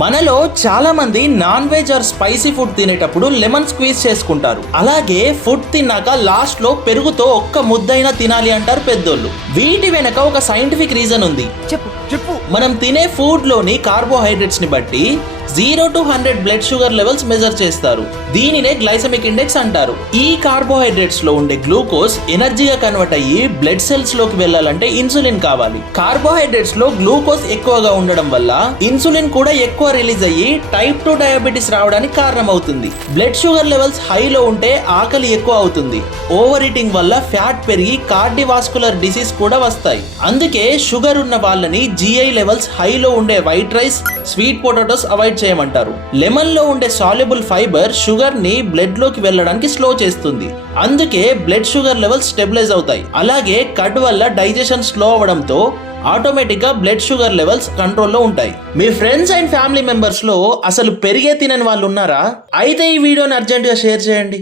మనలో చాలా మంది non veg or spicy food తినేటప్పుడు లెమన్ స్క్వీజ్ చేసుకుంటారు. అలాగే ఫుడ్ తిన్నాక లాస్ట్ లో పెరుగుతో ఒక్క ముద్దైనా తినాలి అంటారు పెద్దోళ్ళు. వీటి వెనక ఒక సైంటిఫిక్ రీజన్ ఉంది. చెప్పు. మనం తినే ఫుడ్ లోని కార్బోహైడ్రేట్స్ ని బట్టి 0 to 100 blood sugar levels measure చేస్తారు. దీనినే గ్లైసెమిక్ ఇండెక్స్ అంటారు. ఈ కార్బోహైడ్రేట్స్ లో ఉండే గ్లూకోజ్ ఎనర్జీగా కన్వర్ట్ అయ్యి బ్లడ్ సెల్స్ లోకి వెళ్ళాలంటే ఇన్సులిన్ కావాలి. కార్బోహైడ్రేట్స్ లో గ్లూకోజ్ ఎక్కువగా ఉండడం వల్ల ఇన్సులిన్ కూడా ఎక్కువ రిలీజ్ అయ్యి టైప్ 2 డయాబెటీస్ రావడానికి కారణం అవుతుంది. బ్లడ్ షుగర్ లెవెల్స్ హైలో ఉంటే ఆకలి ఎక్కువ అవుతుంది. ఓవర్ ఈటింగ్ వల్ల ఫ్యాట్ పెరిగి కార్డివాస్కులర్ డిసీజ్ కూడా వస్తాయి. అందుకే షుగర్ ఉన్న వాళ్ళని GI లెవెల్స్ హైలో ఉండే white rice, sweet potatoes avoid చేయమంటారు. లెమన్ లో ఉండే సాల్యుబుల్ ఫైబర్ షుగర్ ని బ్లడ్ లోకి వెళ్ళడానికి స్లో చేస్తుంది. అందుకే బ్లడ్ షుగర్ లెవెల్స్ స్టెబిలైజ్ అవుతాయి. అలాగే కర్డ్ వల్ల డైజెషన్ స్లో అవడంతో ఆటోమేటిక్ గా బ్లడ్ షుగర్ లెవెల్స్ కంట్రోల్లో ఉంటాయి. మీ ఫ్రెండ్స్ అండ్ ఫ్యామిలీ మెంబర్స్ లో అసలు పెరిగే తినని వాళ్ళు ఉన్నారా? అయితే ఈ వీడియోని అర్జెంట్ గా షేర్ చేయండి.